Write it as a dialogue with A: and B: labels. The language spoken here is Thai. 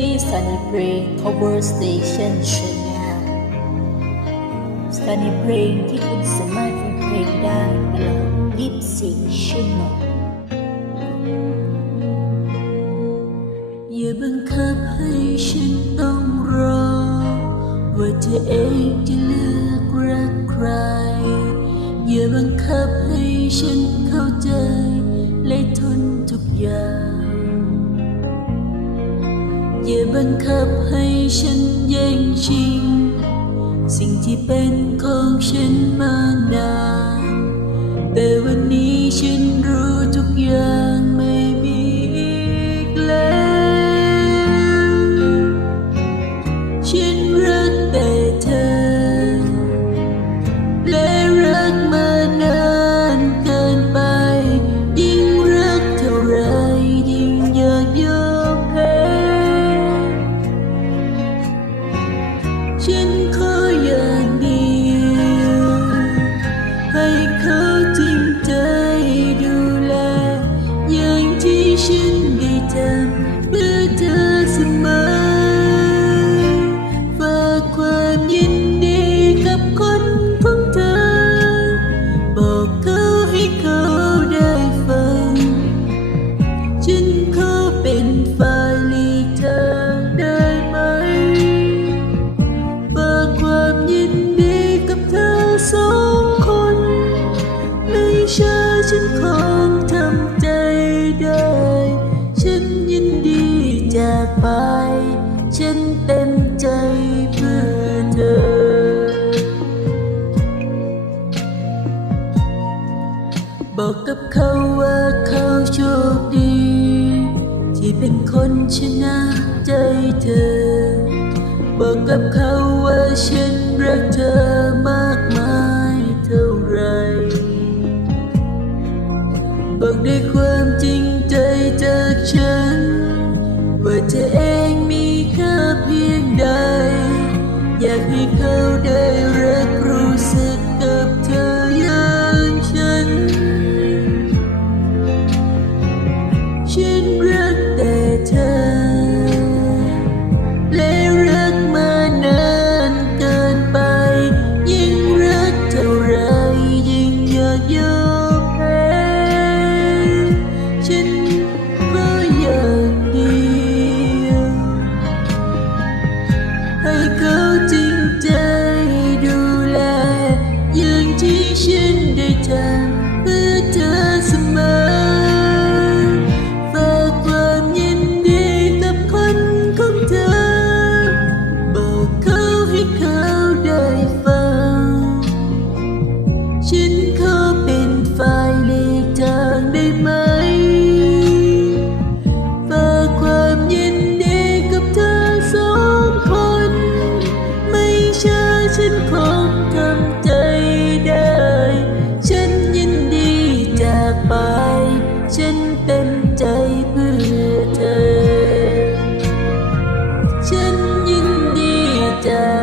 A: ดีซันนี่เพลง cover station channel ซันนี่เพลงที่คุณสามารถฟังเพลงได้ตลอด24ชั่วโมง
B: อย่าบังคับให้ฉันต้องรอ ว่าเธอเองจะเลือกรักใคร อย่าบังคับให้ฉันเข้าใจและทนทุกอย่าง อย่าบังคับให้ฉันแย่งชิง สิ่งที่เป็นของฉันมานาน แต่วันนี้ฉันรู้ทุกอย่างไม่ ที่ฉันได้ทำเพื่อเธอเสมอฝากความยินดีกับคนของเธอบอกเเป็นคนชนะใจเธอ บอกกับเขาว่าฉันรักเธอมากมายเท่าไรบอกได้ความจริงใจจากฉัน ว่าเธอเองมีค่าเพียงใด อยากให้เขาได้ done.